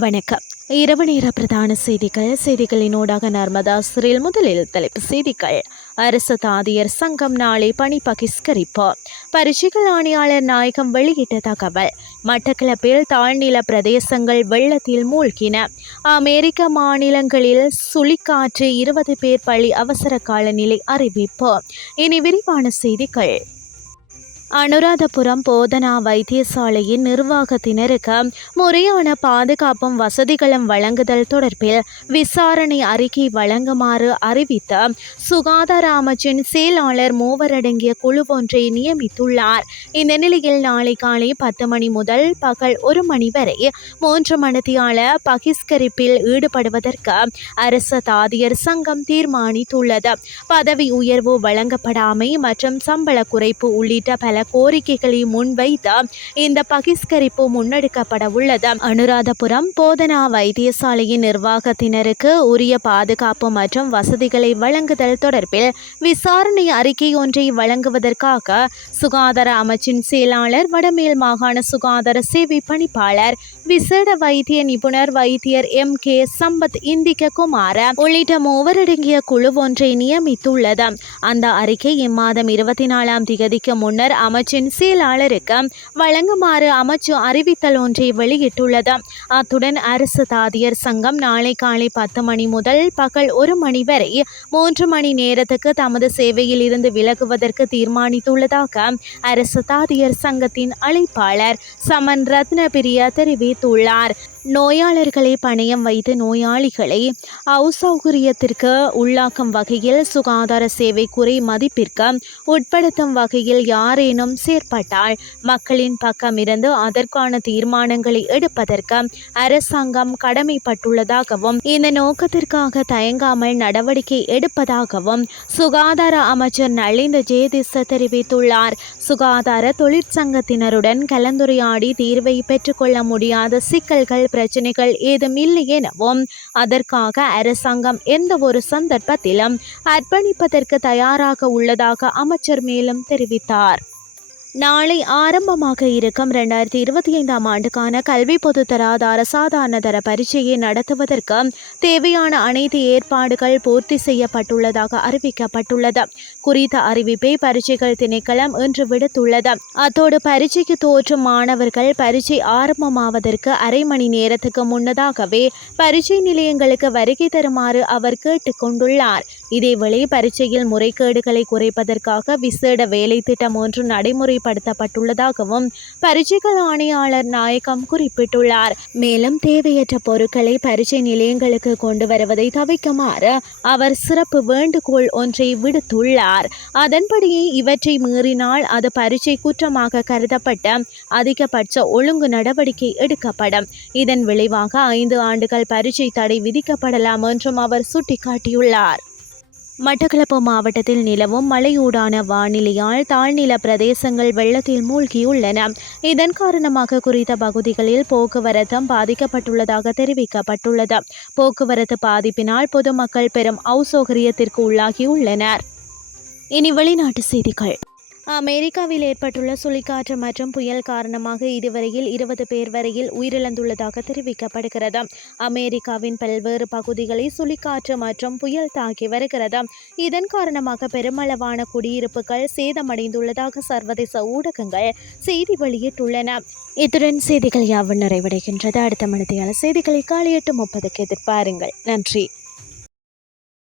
வணக்கம். இரவு நேர பிரதான செய்திகள் செய்திகளினூடாக நர்மதா சிறில் முதலில் தலைப்பு செய்திகள். அரசு தாதியர் சங்கம் நாளை பணி பகிஷ்கரிப்பு பரிசுகள் ஆணையாளர் நாயகம் வெளியிட்ட தகவல் மட்டக்களப்பில் தாழ்நில பிரதேசங்கள் வெள்ளத்தில் மூழ்கின. அமெரிக்க மாநிலங்களில் சுழிக்காற்று இருபது பேர் பள்ளி அவசர கால நிலை அறிவிப்பு இனி விரிவான செய்திகள். அனுராதபுரம் போதனா வைத்தியசாலையின் நிர்வாகத்தினருக்கு முறையான பாதுகாப்பும் வசதிகளும் வழங்குதல் தொடர்பில் விசாரணை அறிக்கை வழங்குமாறு அறிவித்த சுகாதார அமைச்சின் செயலாளர் மூவரடங்கிய குழு ஒன்றை நியமித்துள்ளார். இந்த நிலையில் நாளை காலை பத்து மணி முதல் பகல் ஒரு மணி வரை மூன்று மணித்தியால பகிஷ்கரிப்பில் ஈடுபடுவதற்கு அரசு தாதியர் சங்கம் தீர்மானித்துள்ளது. பதவி உயர்வு வழங்கப்படாமை மற்றும் சம்பள குறைப்பு உள்ளிட்ட பல கோரிக்கைகளை முன்வைத்து இந்த பகிஷ்கரிப்பு முன்னெடுக்கப்பட உள்ளது. அனுராதபுரம் போதனா வைத்தியசாலையின் நிர்வாகத்தினருக்கு உரிய பாதுகாப்பு மற்றும் வசதிகளை வழங்குதல் தொடர்பில் விசாரணை அறிக்கை ஒன்றை வழங்குவதற்காக சுகாதார அமைச்சின் செயலாளர் வடமேல் மாகாண சுகாதார சேவை பணிப்பாளர் விசேட வைத்திய நிபுணர் வைத்தியர் எம். கே. சம்பத் இந்திக குமார உள்ளிட்ட மூவரடங்கிய குழு ஒன்றை நியமித்துள்ளது. அந்த அறிக்கை இம்மாதம் இருபத்தி நாலாம் திகதிக்கு முன்னர் அமைச்சின் செயலாளருக்கு வழங்குமாறு அமைச்சு அறிவித்தல் ஒன்றை வெளியிட்டுள்ளது. அத்துடன் அரசு தாதியர் சங்கம் நாளை காலை பத்து மணி முதல் பகல் ஒரு மணி வரை மூன்று மணி நேரத்துக்கு தமது சேவையில் இருந்து விலகுவதற்கு தீர்மானித்துள்ளதாக அரசு தாதியர் சங்கத்தின் அழைப்பாளர் சமன் ரத்னபிரியா தெரிவித்துள்ளார். நோயாளர்களை பணயம் வைத்து நோயாளிகளை அவுசௌகரியத்திற்கு உள்ளாக்கும் வகையில் சுகாதார சேவை குறை மதிப்பிற்கு உட்படுத்தும் வகையில் யாரேனும் செயற்பட்டால் மக்களின் பக்கமிருந்து அதற்கான தீர்மானங்களை எடுப்பதற்கு அரசாங்கம் கடமைப்பட்டுள்ளதாகவும் இந்த நோக்கத்திற்காக தயங்காமல் நடவடிக்கை எடுப்பதாகவும் சுகாதார அமைச்சர் நலிந்த ஜெயதிச தெரிவித்துள்ளார். சுகாதார தொழிற்சங்கத்தினருடன் கலந்துரையாடி தீர்வை பெற்றுக்கொள்ள முடியாத சிக்கல்கள் பிரச்சனைகள் ஏதும் இல்லை எனவும். அதற்காக அரசாங்கம் எந்த ஒரு சந்தர்ப்பத்திலும் அர்ப்பணிப்பதற்கு தயாராக உள்ளதாக அமைச்சர் மேலும் தெரிவித்தார். நாளை ஆரம்பமாக இருக்கும் இரண்டாயிரத்தி இருபத்தி ஐந்தாம் ஆண்டுக்கான கல்வி பொதுத்தராதார சாதாரண தர பரீட்சையை நடத்துவதற்கு தேவையான அனைத்து ஏற்பாடுகள் பூர்த்தி செய்யப்பட்டுள்ளதாக அறிவிக்கப்பட்டுள்ளது. குறித்த அறிவிப்பை பரீட்சைகள் திணைக்களம் இன்று விடுத்துள்ளது. அத்தோடு பரீட்சைக்கு தோற்றும் மாணவர்கள் பரீட்சை ஆரம்பமாவதற்கு அரை மணி நேரத்துக்கு முன்னதாகவே பரீட்சை நிலையங்களுக்கு வருகை தருமாறு அவர் கேட்டுக்கொண்டுள்ளார் இதேவேளை பரீட்சையில் முறைகேடுகளை குறைப்பதற்காக விசேட வேலை திட்டம் ஒன்று நடைமுறைப்படுத்தப்பட்டுள்ளதாகவும் பரீட்சைகள் ஆணையாளர் நாயகம் குறிப்பிட்டுள்ளார். மேலும் தேவையற்ற பொருட்களை பரீட்சை நிலையங்களுக்கு கொண்டு வருவதை தவிர்க்குமாறு அவர் சிறப்பு வேண்டுகோள் ஒன்றை விடுத்துள்ளார். அதன்படியே இவற்றை மீறினால் அது பரீட்சை குற்றமாக கருதப்பட்ட அதிகபட்ச ஒழுங்கு நடவடிக்கை எடுக்கப்படும். இதன் விளைவாக ஐந்து ஆண்டுகள் பரீட்சை தடை விதிக்கப்படலாம் என்றும் அவர் சுட்டிக்காட்டியுள்ளார். மட்டக்களப்பு மாவட்டத்தில் நிலவும் மழையூடான வானிலையால் தாழ்நில பிரதேசங்கள் வெள்ளத்தில் மூழ்கியுள்ளன. இதன் காரணமாக குறித்த பகுதிகளில் போக்குவரத்தும் பாதிக்கப்பட்டுள்ளதாக தெரிவிக்கப்பட்டுள்ளது. போக்குவரத்து பாதிப்பினால் பொதுமக்கள் பெரும் அவுசௌகரியத்திற்கு உள்ளாகியுள்ளனர். இனி வெளிநாட்டு செய்திகள். அமெரிக்காவில் ஏற்பட்டுள்ள சுழிக்காற்று மற்றும் புயல் காரணமாக இதுவரையில் இருபது பேர் வரையில் உயிரிழந்துள்ளதாக தெரிவிக்கப்படுகிறது. அமெரிக்காவின் பல்வேறு பகுதிகளை சுழிக்காற்று மற்றும் புயல் தாக்கி வருகிறது. இதன் காரணமாக பெருமளவான குடியிருப்புகள் சேதமடைந்துள்ளதாக சர்வதேச ஊடகங்கள் செய்தி வெளியிட்டுள்ளன. இத்துடன் செய்திகள் யாவும் நிறைவடைகின்றது. அடுத்த மனதையால் செய்திகளை காலை எட்டு முப்பதுக்கு எதிர்பாருங்கள். நன்றி.